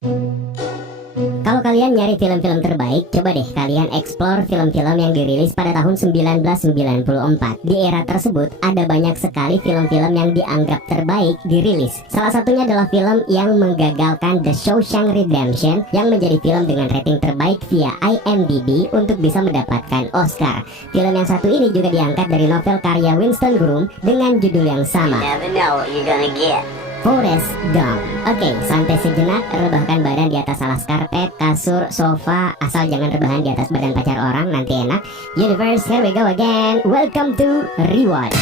Kalau kalian nyari film-film terbaik, coba deh kalian explore film-film yang dirilis pada tahun 1994. Di era tersebut, ada banyak sekali film-film yang dianggap terbaik dirilis. Salah satunya adalah film yang menggagalkan The Shawshank Redemption, yang menjadi film dengan rating terbaik via IMDb untuk bisa mendapatkan Oscar. Film yang satu ini juga diangkat dari novel karya Winston Groom dengan judul yang sama, Never know what you're gonna get. Forrest Gump. Oke, santai sejenak, rebahkan badan di atas alas karpet, kasur, sofa, asal jangan rebahan di atas badan pacar orang, nanti enak. Universe, here we go again. Welcome to Rewatch.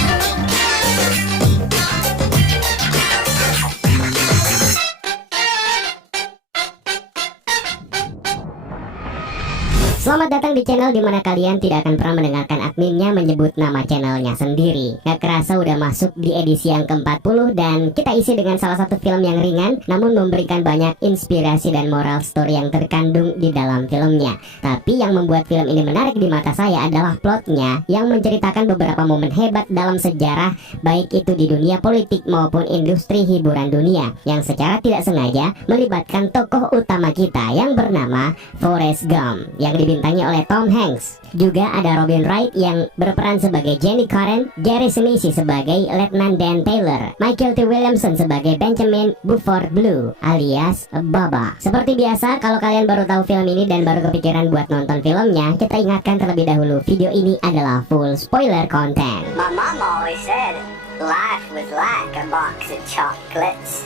Selamat datang di channel dimana kalian tidak akan pernah mendengarkan adminnya menyebut nama channelnya sendiri. Gak kerasa udah masuk di edisi yang ke-40 dan kita isi dengan salah satu film yang ringan namun memberikan banyak inspirasi dan moral story yang terkandung di dalam filmnya. Tapi yang membuat film ini menarik di mata saya adalah plotnya yang menceritakan beberapa momen hebat dalam sejarah, baik itu di dunia politik maupun industri hiburan dunia, yang secara tidak sengaja melibatkan tokoh utama kita yang bernama Forrest Gump yang dibintangi oleh Tom Hanks. Juga ada Robin Wright yang berperan sebagai Jenny Karen, Gary Sinise sebagai Letnan Dan Taylor, Michael T. Williamson sebagai Benjamin Buford Blue alias Baba. Seperti biasa, kalau kalian baru tahu film ini dan baru kepikiran buat nonton filmnya, kita ingatkan terlebih dahulu, video ini adalah full spoiler content. My mom always said life was like a box of chocolates.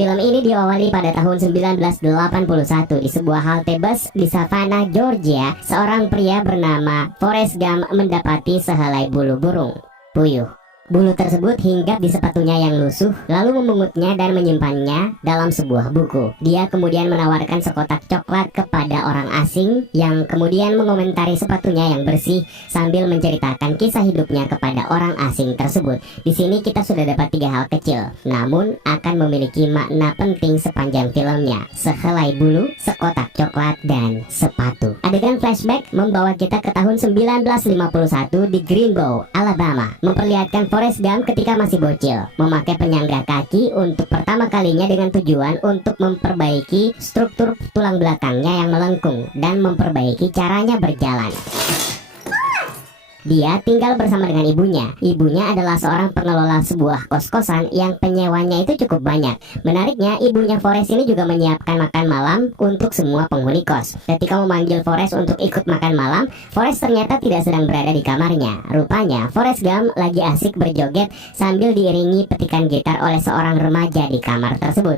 Film ini diawali pada tahun 1981 di sebuah halte bus di Savannah, Georgia. Seorang pria bernama Forrest Gump mendapati sehelai bulu burung puyuh. Bulu tersebut hinggap di sepatunya yang lusuh, lalu memungutnya dan menyimpannya dalam sebuah buku. Dia kemudian menawarkan sekotak coklat kepada orang asing yang kemudian mengomentari sepatunya yang bersih sambil menceritakan kisah hidupnya kepada orang asing tersebut. Di sini kita sudah dapat 3 hal kecil, namun akan memiliki makna penting sepanjang filmnya: sehelai bulu, sekotak coklat, dan sepatu. Adegan flashback membawa kita ke tahun 1951 di Greenbow, Alabama, memperlihatkan Forrest Gump ketika masih bocil, memakai penyangga kaki untuk pertama kalinya dengan tujuan untuk memperbaiki struktur tulang belakangnya yang melengkung dan memperbaiki caranya berjalan. Dia tinggal bersama dengan ibunya. Ibunya adalah seorang pengelola sebuah kos-kosan yang penyewanya itu cukup banyak. Menariknya, ibunya Forrest ini juga menyiapkan makan malam untuk semua penghuni kos. Ketika memanggil Forrest untuk ikut makan malam, Forrest ternyata tidak sedang berada di kamarnya. Rupanya, Forrest Gump lagi asik berjoget sambil diiringi petikan gitar oleh seorang remaja di kamar tersebut.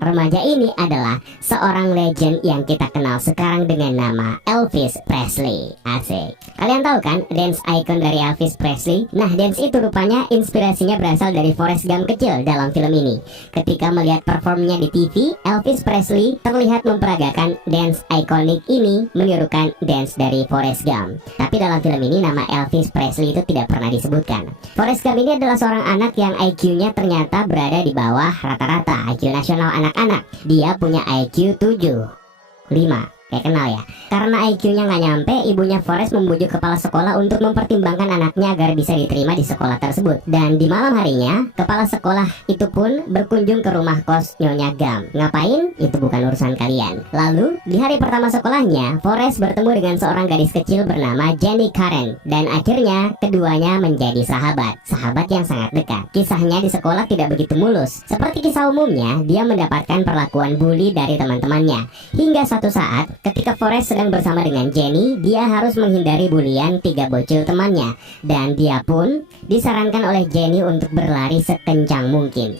Remaja ini adalah seorang legend yang kita kenal sekarang dengan nama Elvis Presley. Asik. Kalian tahu kan dance icon dari Elvis Presley? Nah, dance itu rupanya inspirasinya berasal dari Forrest Gump kecil dalam film ini. Ketika melihat performnya di TV, Elvis Presley terlihat memperagakan dance ikonik ini menirukan dance dari Forrest Gump. Tapi dalam film ini nama Elvis Presley itu tidak pernah disebutkan. Forrest Gump ini adalah seorang anak yang IQ-nya ternyata berada di bawah rata-rata IQ nasional anak-anak. Dia punya IQ 7,5. Kayak kenal ya. Karena IQ-nya nggak nyampe, ibunya Forrest membujuk kepala sekolah untuk mempertimbangkan anaknya agar bisa diterima di sekolah tersebut. Dan di malam harinya, kepala sekolah itu pun berkunjung ke rumah kos Nyonya Gump. Ngapain? Itu bukan urusan kalian. Lalu, di hari pertama sekolahnya, Forrest bertemu dengan seorang gadis kecil bernama Jenny Karen. Dan akhirnya, keduanya menjadi sahabat. Sahabat yang sangat dekat. Kisahnya di sekolah tidak begitu mulus. Seperti kisah umumnya, dia mendapatkan perlakuan bully dari teman-temannya. Hingga suatu saat, ketika Forrest sedang bersama dengan Jenny, dia harus menghindari bulian 3 bocil temannya. Dan dia pun disarankan oleh Jenny untuk berlari sekencang mungkin.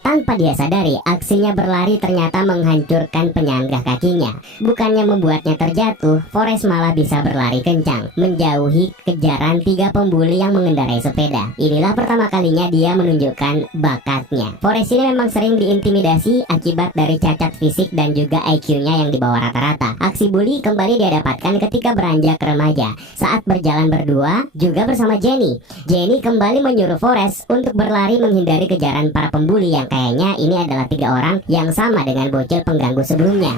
Tanpa dia sadari, aksinya berlari ternyata menghancurkan penyangga kakinya. Bukannya membuatnya terjatuh, Forrest malah bisa berlari kencang, menjauhi kejaran 3 pembuli yang mengendarai sepeda. Inilah pertama kalinya dia menunjukkan bakatnya. Forrest ini memang sering diintimidasi akibat dari cacat fisik dan juga IQ-nya yang di bawah rata-rata. Aksi bully kembali dia dapatkan ketika beranjak remaja, saat berjalan berdua juga bersama Jenny. Jenny kembali menyuruh Forrest untuk berlari menghindari kejaran para pembuli yang kayaknya ini adalah 3 orang yang sama dengan bocil pengganggu sebelumnya.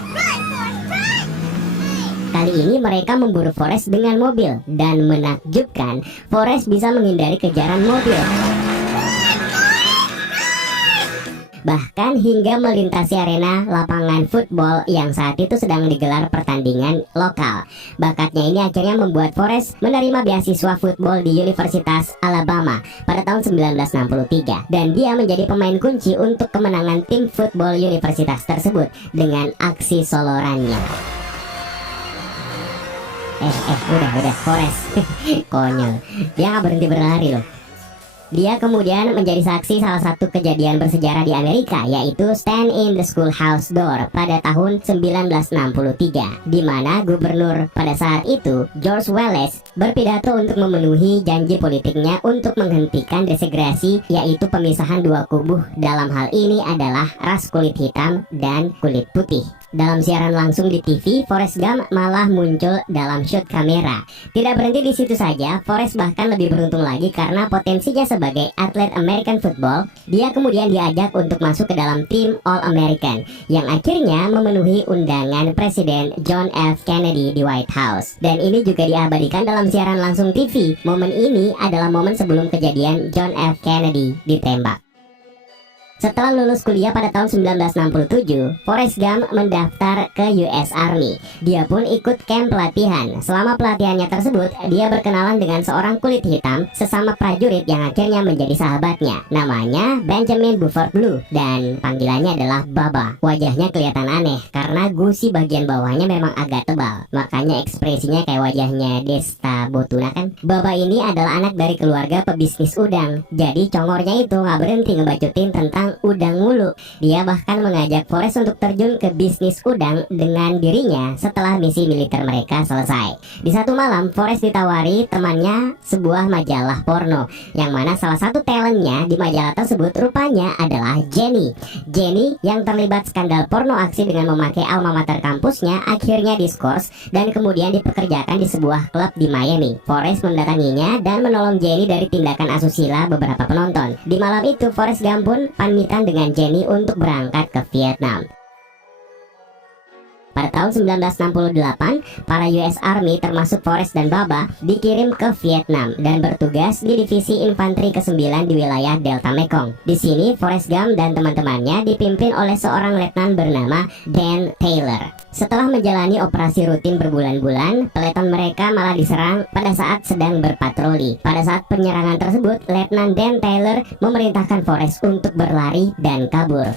Kali ini mereka memburu Forrest dengan mobil, dan menakjubkan, Forrest bisa menghindari kejaran mobil. bahkan hingga melintasi arena lapangan football yang saat itu sedang digelar pertandingan lokal. Bakatnya ini akhirnya membuat Forrest menerima beasiswa football di Universitas Alabama pada tahun 1963, dan dia menjadi pemain kunci untuk kemenangan tim football universitas tersebut dengan aksi solorannya. Udah Forrest konyol, dia nggak berhenti berlari loh. Dia kemudian menjadi saksi salah satu kejadian bersejarah di Amerika, yaitu Stand in the Schoolhouse Door pada tahun 1963, di mana gubernur pada saat itu, George Wallace, berpidato untuk memenuhi janji politiknya untuk menghentikan desegregasi, yaitu pemisahan dua kubu. Dalam hal ini adalah ras kulit hitam dan kulit putih. Dalam siaran langsung di TV, Forrest Gump malah muncul dalam shoot kamera. Tidak berhenti di situ saja, Forrest bahkan lebih beruntung lagi karena potensinya sebagai atlet American football. Dia kemudian diajak untuk masuk ke dalam tim All-American, yang akhirnya memenuhi undangan Presiden John F. Kennedy di White House. Dan ini juga diabadikan dalam siaran langsung TV. Momen ini adalah momen sebelum kejadian John F. Kennedy ditembak. Setelah lulus kuliah pada tahun 1967, Forrest Gump mendaftar ke US Army. Dia pun ikut camp pelatihan. Selama pelatihannya tersebut, dia berkenalan dengan seorang kulit hitam, sesama prajurit yang akhirnya menjadi sahabatnya. Namanya Benjamin Buford Blue, dan panggilannya adalah Baba. Wajahnya kelihatan aneh, karena gusi bagian bawahnya memang agak tebal. Makanya ekspresinya kayak wajahnya Desta Botuna kan. Baba ini adalah anak dari keluarga pebisnis udang. Jadi congornya itu nggak berhenti ngebacutin tentang udang mulu. Dia bahkan mengajak Forrest untuk terjun ke bisnis udang dengan dirinya setelah misi militer mereka selesai. Di satu malam, Forrest ditawari temannya sebuah majalah porno, yang mana salah satu talentnya di majalah tersebut rupanya adalah Jenny. Jenny yang terlibat skandal porno aksi dengan memakai alma mater kampusnya akhirnya diskors dan kemudian dipekerjakan di sebuah klub di Miami. Forrest mendatanginya dan menolong Jenny dari tindakan asusila beberapa penonton. Di malam itu, Forrest Gump pun pamitan dengan Jenny untuk berangkat ke Vietnam. Pada tahun 1968, para US Army termasuk Forrest dan Baba dikirim ke Vietnam dan bertugas di divisi infanteri ke-9 di wilayah Delta Mekong. Di sini, Forrest Gump dan teman-temannya dipimpin oleh seorang letnan bernama Dan Taylor. Setelah menjalani operasi rutin berbulan-bulan, peleton mereka malah diserang pada saat sedang berpatroli. Pada saat penyerangan tersebut, Letnan Dan Taylor memerintahkan Forrest untuk berlari dan kabur.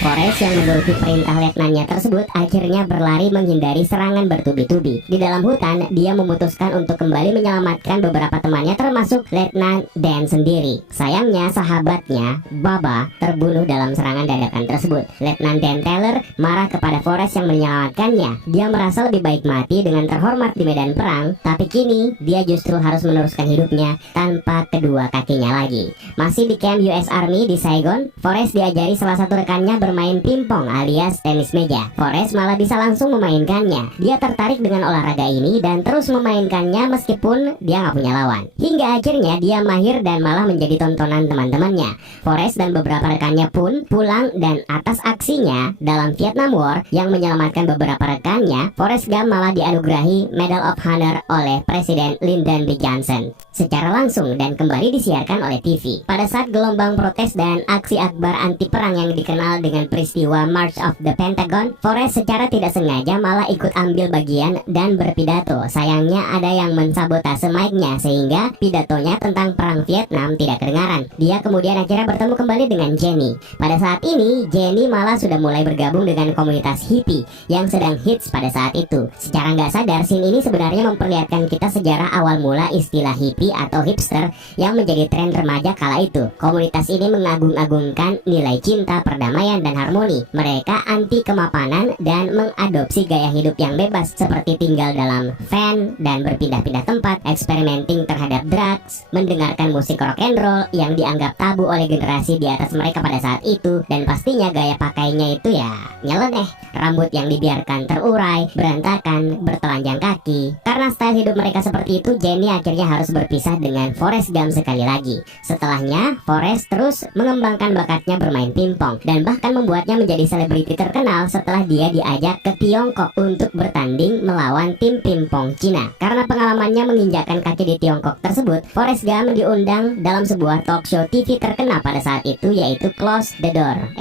Forrest yang menuruti perintah letnannya tersebut akhirnya berlari menghindari serangan bertubi-tubi. Di dalam hutan, dia memutuskan untuk kembali menyelamatkan beberapa temannya termasuk Letnan Dan sendiri. Sayangnya sahabatnya, Baba, terbunuh dalam serangan dadakan tersebut. Letnan Dan Taylor marah kepada Forrest yang menyelamatkannya. Dia merasa lebih baik mati dengan terhormat di medan perang, tapi kini dia justru harus meneruskan hidupnya tanpa kedua kakinya lagi. Masih di camp US Army di Saigon, Forrest diajari salah satu rekannya bermain pingpong alias tenis meja. Forrest malah bisa langsung memainkannya. Dia tertarik dengan olahraga ini dan terus memainkannya meskipun dia nggak punya lawan. Hingga akhirnya dia mahir dan malah menjadi tontonan teman-temannya. Forrest dan beberapa rekannya pun pulang, dan atas aksinya dalam Vietnam War yang menyelamatkan beberapa rekannya, Forrest Gump malah dianugerahi Medal of Honor oleh Presiden Lyndon B. Johnson secara langsung dan kembali disiarkan oleh TV. Pada saat gelombang protes dan aksi akbar anti perang yang dikenal dengan peristiwa March of the Pentagon, Forrest secara tidak sengaja malah ikut ambil bagian dan berpidato. Sayangnya ada yang mensabotase mic-nya sehingga pidatonya tentang perang Vietnam tidak kedengaran. Dia kemudian akhirnya bertemu kembali dengan Jenny. Pada saat ini, Jenny malah sudah mulai bergabung dengan komunitas hippie yang sedang hits pada saat itu. Secara nggak sadar, scene ini sebenarnya memperlihatkan kita sejarah awal mula istilah hippie atau hipster yang menjadi tren remaja kala itu. Komunitas ini mengagung-agungkan nilai cinta, perdamaian, dan harmoni. Mereka anti kemapanan dan mengadopsi gaya hidup yang bebas seperti tinggal dalam van dan berpindah-pindah tempat, experimenting terhadap drugs, mendengarkan musik rock and roll yang dianggap tabu oleh generasi di atas mereka pada saat itu, dan pastinya gaya pakainya itu ya nyeleneh, rambut yang dibiarkan terurai, berantakan, bertelanjang kaki. Karena style hidup mereka seperti itu, Jenny akhirnya harus berpisah dengan Forrest Gump sekali lagi. Setelahnya, Forrest terus mengembangkan bakatnya bermain pingpong dan bahkan membuatnya menjadi selebriti terkenal setelah dia diajak ke Tiongkok untuk bertanding melawan tim pingpong Cina. Karena pengalamannya menginjakkan kaki di Tiongkok tersebut, Forrest Gump diundang dalam sebuah talk show TV terkenal pada saat itu, yaitu Close the Door.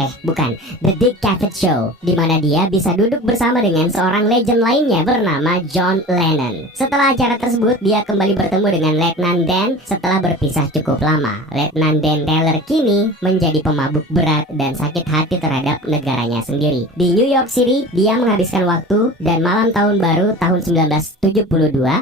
The Dick Cavett Show, di mana dia bisa duduk bersama dengan seorang legend lainnya bernama John Lennon. Setelah acara tersebut, dia kembali bertemu dengan Letnan Dan setelah berpisah cukup lama. Letnan Dan Taylor kini menjadi pemabuk berat dan sakit hati terhadap negaranya sendiri. Di New York City, dia menghabiskan waktu dan malam tahun baru tahun 1972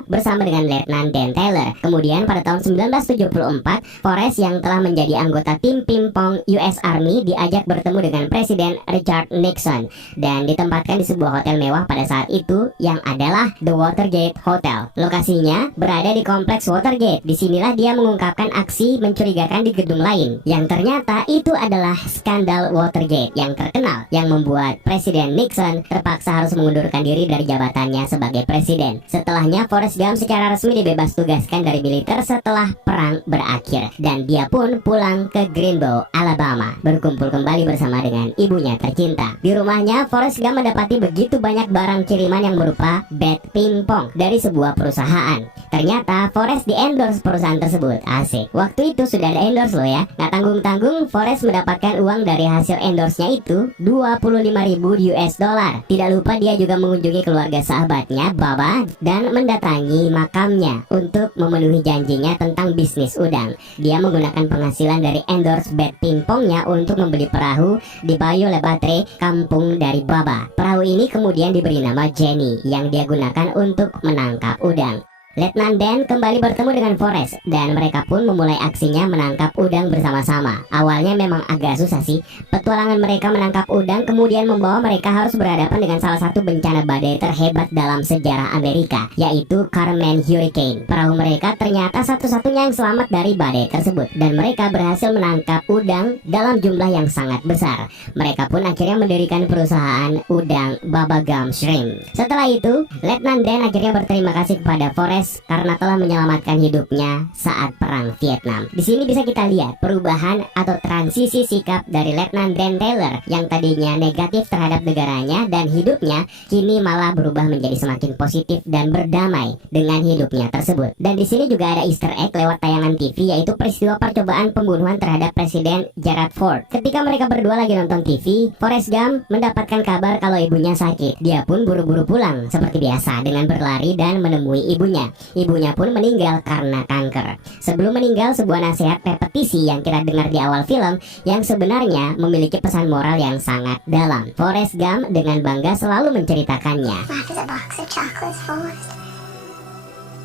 bersama dengan Letnan Dan Taylor. Kemudian pada tahun 1974, Forrest yang telah menjadi anggota tim pingpong US Army diajak bertemu dengan Presiden Richard Nixon dan ditempatkan di sebuah hotel mewah pada saat itu yang adalah The Watergate Hotel. Lokasinya berada di kompleks Watergate. Disinilah dia mengungkapkan aksi mencurigakan di gedung lain yang ternyata itu adalah skandal Watergate yang terkenal yang membuat Presiden Nixon terpaksa harus mengundurkan diri dari jabatannya sebagai presiden. Setelahnya, Forrest Gump secara resmi dibebas tugaskan dari militer setelah perang berakhir dan dia pun pulang ke Greenbow, Alabama, berkumpul kembali bersama dengan ibunya tercinta. Di rumahnya, Forrest Gump mendapati begitu banyak barang kiriman yang berupa bat pingpong dari sebuah perusahaan. Ternyata Forrest di-endorse perusahaan tersebut. Asik. Waktu itu sudah ada endorse loh ya. Nggak tanggung-tanggung, Forrest mendapatkan uang dari hasil endorse-nya itu 25.000 US dollar. Tidak lupa dia juga mengunjungi keluarga sahabatnya, Baba, dan mendatangi makamnya untuk memenuhi janjinya tentang bisnis udang. Dia menggunakan penghasilan dari endorse bat pingpongnya untuk membeli perahu di Bayou Le Batre, kampung dari Baba. Perahu ini kemudian diberi nama Jenny yang dia gunakan untuk menangkap udang. Letnan Dan kembali bertemu dengan Forrest dan mereka pun memulai aksinya menangkap udang bersama-sama. Awalnya memang agak susah sih. Petualangan mereka menangkap udang kemudian membawa mereka harus berhadapan dengan salah satu bencana badai terhebat dalam sejarah Amerika, yaitu Carmen Hurricane. Perahu mereka ternyata satu-satunya yang selamat dari badai tersebut dan mereka berhasil menangkap udang dalam jumlah yang sangat besar. Mereka pun akhirnya mendirikan perusahaan udang Baba Gump Shrimp. Setelah itu, Letnan Dan akhirnya berterima kasih kepada Forrest karena telah menyelamatkan hidupnya saat perang Vietnam. Di sini bisa kita lihat perubahan atau transisi sikap dari Letnan Dan Taylor yang tadinya negatif terhadap negaranya dan hidupnya kini malah berubah menjadi semakin positif dan berdamai dengan hidupnya tersebut. Dan di sini juga ada Easter egg lewat tayangan TV, yaitu peristiwa percobaan pembunuhan terhadap Presiden Gerald Ford. Ketika mereka berdua lagi nonton TV, Forrest Gump mendapatkan kabar kalau ibunya sakit. Dia pun buru-buru pulang seperti biasa dengan berlari dan menemui ibunya. Ibunya pun meninggal karena kanker. Sebelum meninggal, sebuah nasihat repetisi yang kita dengar di awal film yang sebenarnya memiliki pesan moral yang sangat dalam. Forrest Gump dengan bangga selalu menceritakannya. Life is a box of chocolates, Forrest.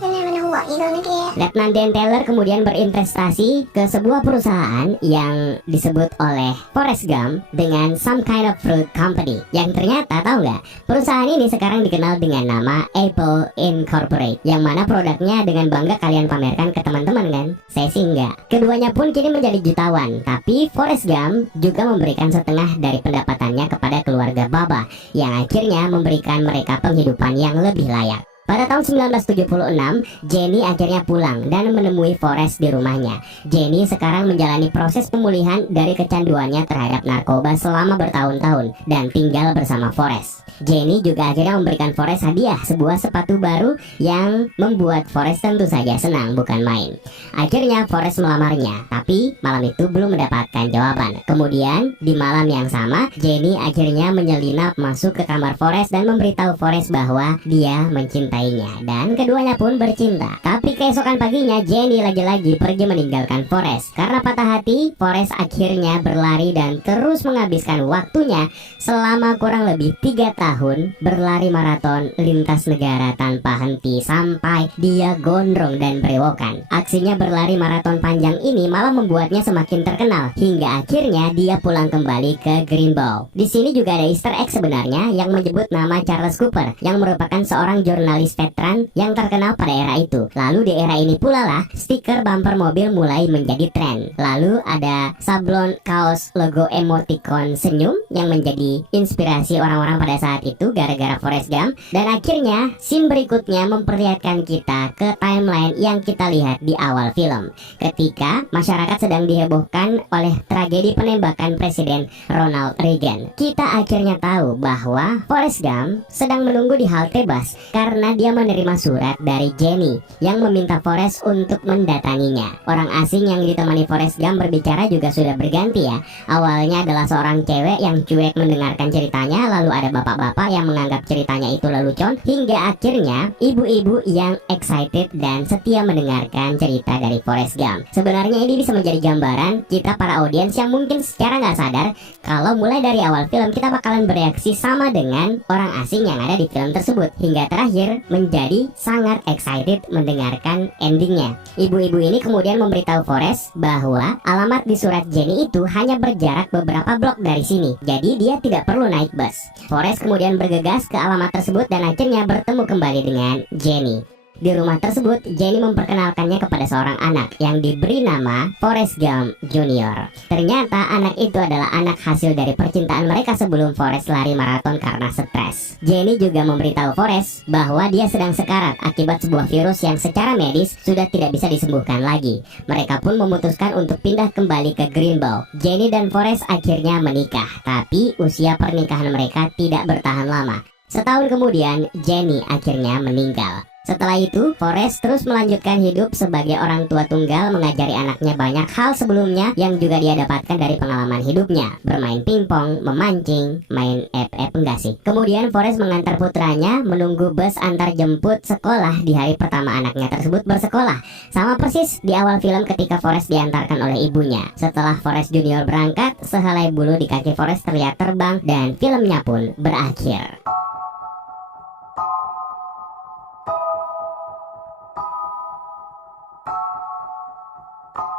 You never know what you're gonna get. Letnan Dan Taylor kemudian berinvestasi ke sebuah perusahaan yang disebut oleh Forrest Gump dengan Some Kind of Fruit Company, yang ternyata tahu nggak, perusahaan ini sekarang dikenal dengan nama Apple Incorporate, yang mana produknya dengan bangga kalian pamerkan ke teman-teman kan? Saya sih nggak. Keduanya pun kini menjadi jutawan, tapi Forrest Gump juga memberikan setengah dari pendapatannya kepada keluarga Baba, yang akhirnya memberikan mereka penghidupan yang lebih layak. Pada tahun 1976, Jenny akhirnya pulang dan menemui Forrest di rumahnya. Jenny sekarang menjalani proses pemulihan dari kecanduannya terhadap narkoba selama bertahun-tahun dan tinggal bersama Forrest. Jenny juga akhirnya memberikan Forrest hadiah, sebuah sepatu baru yang membuat Forrest tentu saja senang bukan main. Akhirnya Forrest melamarnya, tapi malam itu belum mendapatkan jawaban. Kemudian di malam yang sama, Jenny akhirnya menyelinap masuk ke kamar Forrest dan memberitahu Forrest bahwa dia mencintainya, dan keduanya pun bercinta. Tapi keesokan paginya Jenny lagi-lagi pergi meninggalkan Forrest. Karena patah hati, Forrest akhirnya berlari dan terus menghabiskan waktunya selama kurang lebih 3 tahun berlari maraton lintas negara tanpa henti sampai dia gondrong dan berewokan. Aksinya berlari maraton panjang ini malah membuatnya semakin terkenal hingga akhirnya dia pulang kembali ke Greenbow. Di sini juga ada Easter egg sebenarnya yang menyebut nama Charles Cooper yang merupakan seorang jurnalis jurnalis veteran yang terkenal pada era itu. Lalu di era ini pula lah stiker bumper mobil mulai menjadi tren. Lalu ada sablon kaos logo emoticon senyum yang menjadi inspirasi orang-orang pada saat itu gara-gara Forrest Gump. Dan akhirnya scene berikutnya memperlihatkan kita ke timeline yang kita lihat di awal film, ketika masyarakat sedang dihebohkan oleh tragedi penembakan Presiden Ronald Reagan. Kita akhirnya tahu bahwa Forrest Gump sedang menunggu di halte bus karena dia menerima surat dari Jenny yang meminta Forrest untuk mendatanginya. Orang asing yang ditemani Forrest Gump berbicara juga sudah berganti ya. Awalnya adalah seorang cewek yang cuek mendengarkan ceritanya, lalu ada bapak-bapak yang menganggap ceritanya itu lelucon, hingga akhirnya ibu-ibu yang excited dan setia mendengarkan cerita dari Forrest Gump. Sebenarnya ini bisa menjadi gambaran kita para audiens yang mungkin secara nggak sadar kalau mulai dari awal film kita bakalan bereaksi sama dengan orang asing yang ada di film tersebut, hingga terakhir menjadi sangat excited mendengarkan endingnya. Ibu-ibu ini kemudian memberitahu Forrest bahwa alamat di surat Jenny itu hanya berjarak beberapa blok dari sini, jadi dia tidak perlu naik bus. Forrest kemudian bergegas ke alamat tersebut dan akhirnya bertemu kembali dengan Jenny. Di rumah tersebut, Jenny memperkenalkannya kepada seorang anak yang diberi nama Forrest Gump Jr. Ternyata anak itu adalah anak hasil dari percintaan mereka sebelum Forrest lari maraton karena stres. Jenny juga memberitahu Forrest bahwa dia sedang sekarat akibat sebuah virus yang secara medis sudah tidak bisa disembuhkan lagi. Mereka pun memutuskan untuk pindah kembali ke Greenbow. Jenny dan Forrest akhirnya menikah, tapi usia pernikahan mereka tidak bertahan lama. Setahun kemudian, Jenny akhirnya meninggal. Setelah itu, Forrest terus melanjutkan hidup sebagai orang tua tunggal, mengajari anaknya banyak hal sebelumnya yang juga dia dapatkan dari pengalaman hidupnya. Bermain pingpong, memancing, main FF enggak sih. Kemudian Forrest mengantar putranya menunggu bus antar jemput sekolah di hari pertama anaknya tersebut bersekolah. Sama persis di awal film ketika Forrest diantarkan oleh ibunya. Setelah Forrest Junior berangkat, sehelai bulu di kaki Forrest terlihat terbang dan filmnya pun berakhir.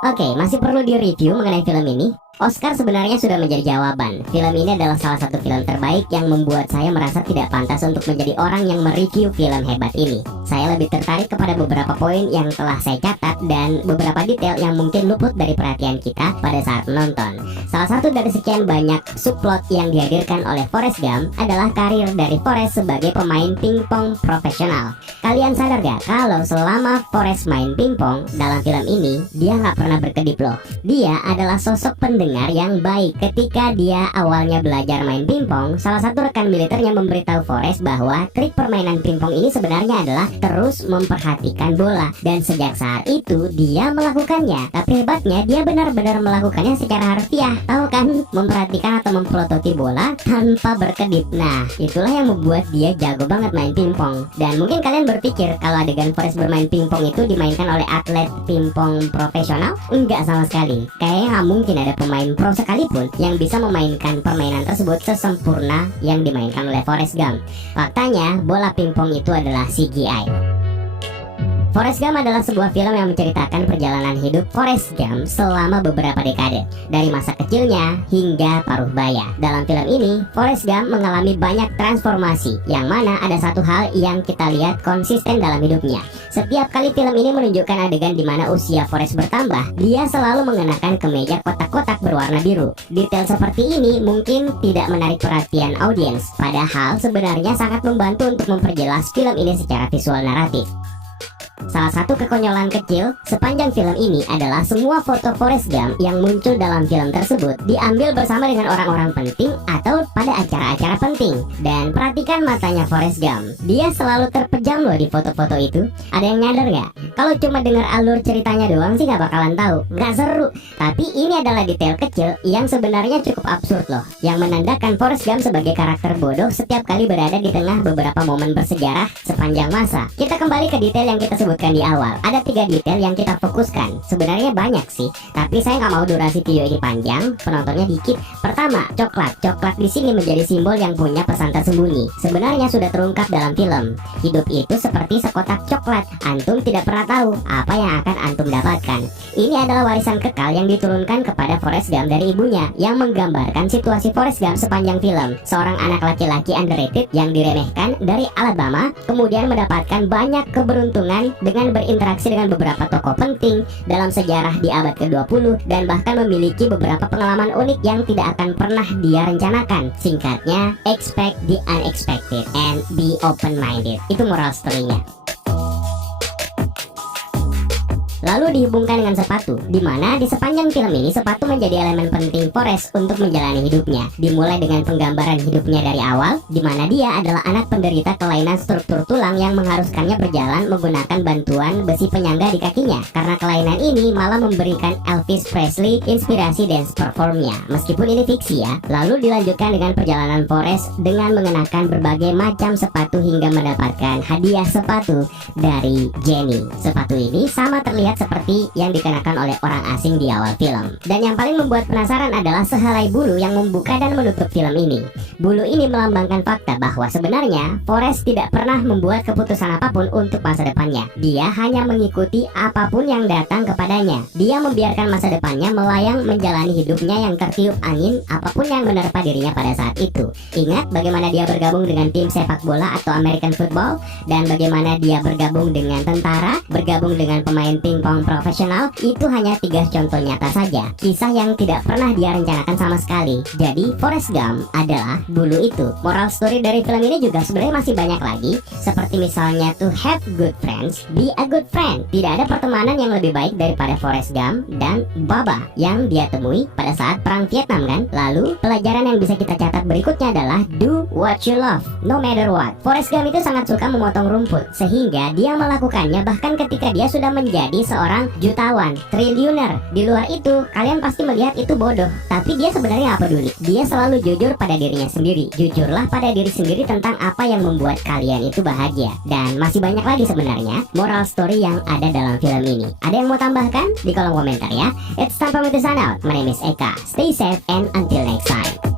Oke, masih perlu direview mengenai film ini. Oscar sebenarnya sudah menjadi jawaban. Film ini adalah salah satu film terbaik yang membuat saya merasa tidak pantas untuk menjadi orang yang mereview film hebat ini. Saya lebih tertarik kepada beberapa poin yang telah saya catat dan beberapa detail yang mungkin luput dari perhatian kita pada saat menonton. Salah satu dari sekian banyak subplot yang dihadirkan oleh Forrest Gump adalah karir dari Forrest sebagai pemain pingpong profesional. Kalian sadar gak kalau selama Forrest main pingpong dalam film ini, dia nggak pernah berkedip loh. Dia adalah sosok pendengar yang baik. Ketika dia awalnya belajar main pingpong, salah satu rekan militernya memberitahu Forrest bahwa trik permainan pingpong ini sebenarnya adalah terus memperhatikan bola, dan sejak saat itu dia melakukannya. Tapi hebatnya dia benar-benar melakukannya secara harfiah. Tahu kan, memperhatikan atau mempelototi bola tanpa berkedip. Nah, itulah yang membuat dia jago banget main pingpong. Dan mungkin kalian berpikir kalau adegan Forrest bermain pingpong itu dimainkan oleh atlet pingpong profesional? Enggak sama sekali. Kayaknya nggak mungkin ada pemain pro sekalipun yang bisa memainkan permainan tersebut sesempurna yang dimainkan oleh Forrest Gump. Faktanya, bola pingpong itu adalah CGI. Forrest Gump adalah sebuah film yang menceritakan perjalanan hidup Forrest Gump selama beberapa dekade, dari masa kecilnya hingga paruh baya. Dalam film ini, Forrest Gump mengalami banyak transformasi, yang mana ada satu hal yang kita lihat konsisten dalam hidupnya. Setiap kali film ini menunjukkan adegan di mana usia Forrest bertambah, dia selalu mengenakan kemeja kotak-kotak berwarna biru. Detail seperti ini mungkin tidak menarik perhatian audiens, padahal sebenarnya sangat membantu untuk memperjelas film ini secara visual naratif. Salah satu kekonyolan kecil sepanjang film ini adalah semua foto Forrest Gump yang muncul dalam film tersebut diambil bersama dengan orang-orang penting atau pada acara-acara penting. Dan perhatikan matanya Forrest Gump, dia selalu terpejam loh di foto-foto itu. Ada yang nyadar gak? Kalau cuma dengar alur ceritanya doang sih gak bakalan tahu, gak seru. Tapi ini adalah detail kecil yang sebenarnya cukup absurd loh, yang menandakan Forrest Gump sebagai karakter bodoh setiap kali berada di tengah beberapa momen bersejarah sepanjang masa. Kita kembali ke detail yang kita sebut sebutkan di awal, ada 3 detail yang kita fokuskan. Sebenarnya banyak sih, tapi saya nggak mau durasi video ini panjang, penontonnya dikit. Pertama, coklat. Coklat di sini menjadi simbol yang punya pesan tersembunyi. Sebenarnya sudah terungkap dalam film. Hidup itu seperti sekotak coklat. Antum tidak pernah tahu apa yang akan antum dapatkan. Ini adalah warisan kekal yang diturunkan kepada Forrest Gump dari ibunya, yang menggambarkan situasi Forrest Gump sepanjang film. Seorang anak laki-laki underrated yang diremehkan dari Alabama, kemudian mendapatkan banyak keberuntungan dengan berinteraksi dengan beberapa tokoh penting dalam sejarah di abad ke-20, dan bahkan memiliki beberapa pengalaman unik yang tidak akan pernah dia rencanakan. Singkatnya, expect the unexpected and be open-minded. Itu moral story-nya. Lalu dihubungkan dengan sepatu, di mana di sepanjang film ini sepatu menjadi elemen penting Forrest untuk menjalani hidupnya. Dimulai dengan penggambaran hidupnya dari awal, di mana dia adalah anak penderita kelainan struktur tulang yang mengharuskannya berjalan menggunakan bantuan besi penyangga di kakinya. Karena kelainan ini malah memberikan Elvis Presley inspirasi dance performnya, meskipun ini fiksi ya. Lalu dilanjutkan dengan perjalanan Forrest dengan mengenakan berbagai macam sepatu hingga mendapatkan hadiah sepatu dari Jenny. Sepatu ini sama terlihat seperti yang dikenakan oleh orang asing di awal film. Dan yang paling membuat penasaran adalah sehelai bulu yang membuka dan menutup film ini. Bulu ini melambangkan fakta bahwa sebenarnya Forrest tidak pernah membuat keputusan apapun untuk masa depannya. Dia hanya mengikuti apapun yang datang kepadanya. Dia membiarkan masa depannya melayang menjalani hidupnya yang tertiup angin apapun yang menerpa dirinya pada saat itu. Ingat bagaimana dia bergabung dengan tim sepak bola atau American football, dan bagaimana dia bergabung dengan tentara, bergabung dengan pemain pingpong profesional. Itu hanya 3 contoh nyata saja, kisah yang tidak pernah dia rencanakan sama sekali. Jadi Forrest Gump adalah bulu itu. Moral story dari film ini juga sebenarnya masih banyak lagi, seperti misalnya to have good friends, be a good friend. Tidak ada pertemanan yang lebih baik daripada Forrest Gump dan Baba yang dia temui pada saat perang Vietnam kan. Lalu pelajaran yang bisa kita catat berikutnya adalah do what you love, no matter what. Forrest Gump itu sangat suka memotong rumput, sehingga dia melakukannya bahkan ketika dia sudah menjadi seorang jutawan, triliuner. Di luar itu, kalian pasti melihat itu bodoh, tapi dia sebenarnya nggak peduli. Dia selalu jujur pada dirinya sendiri. Jujurlah pada diri sendiri tentang apa yang membuat kalian itu bahagia. Dan masih banyak lagi sebenarnya moral story yang ada dalam film ini. Ada yang mau tambahkan? Di kolom komentar ya. It's time for me to sign out. My name is Eka. Stay safe and until next time.